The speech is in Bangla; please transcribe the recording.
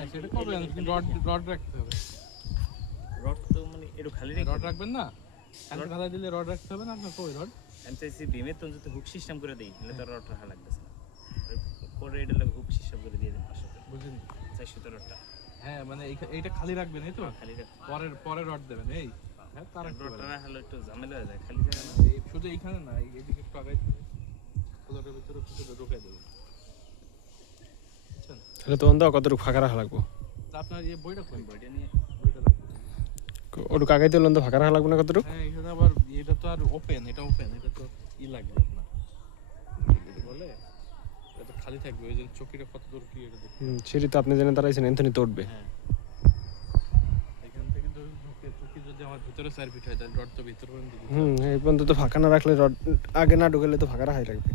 হ্যাঁ সেটা করবে, রড রড রাখতে হবে। রড তো মানে একটু খালি রেখে রড রাখবেন না, কালকে ঢালাই দিলে রড রাখতে হবে না আপনার? কই রড? আমি চাইছি বিমের তো যদি হুক সিস্টেম করে দিই তাহলে তো রড রাখা লাগতেছে না, করে এটা লাগে হুক সিস্টেম করে দিয়ে দেন 500 টাকা বুঝলেন? 400 রডটা হ্যাঁ মানে এইটা খালি রাখবেন, এই তো খালি রাখতে পরে রড দেবেন। এই হ্যাঁ তার রডটা রাখলে একটু ঝামেলা হয়ে যায়, খালি জায়গা না। শুধু এইখানে না, এইদিকে একটু আগাইতে হবে, খোলাটার ভিতরে কিছু ঢুকে দেবেন। বুঝছেন? তাহলে তো অন্ধ কতটুকু ফাঁকা রাখা লাগবো? তা আপনার এই বইটা কই? বইটা নিয়ে বইটা লাগবে। ওটুকু আগাইতে হলে তো ফাঁকা রাখা লাগবে না কতটুকু? হ্যাঁ এখানে আবার এটা তো আর ওপেন, এটা ওপেন, এটা তো ই লাগবে আপনার বলে, এটা তো খালি থাকবে। ওই যে চকিটা কত দূর কি এটা দেখতে হবে। সেটি তো আপনি জেনে দাঁড়াইছেন, এনথনি তো উঠবে। হ্যাঁ এখান থেকে ধরুন ঢুকে চকি যদি আমার ভিতরে 4 ফিট হয় তাহলে রড তো ভিতর পর্যন্ত দিতে হবে। এই পর্যন্ত তো ফাঁকা না রাখলে রড আগে না ঢুকালে তো ফাঁকা রাখাই লাগবে।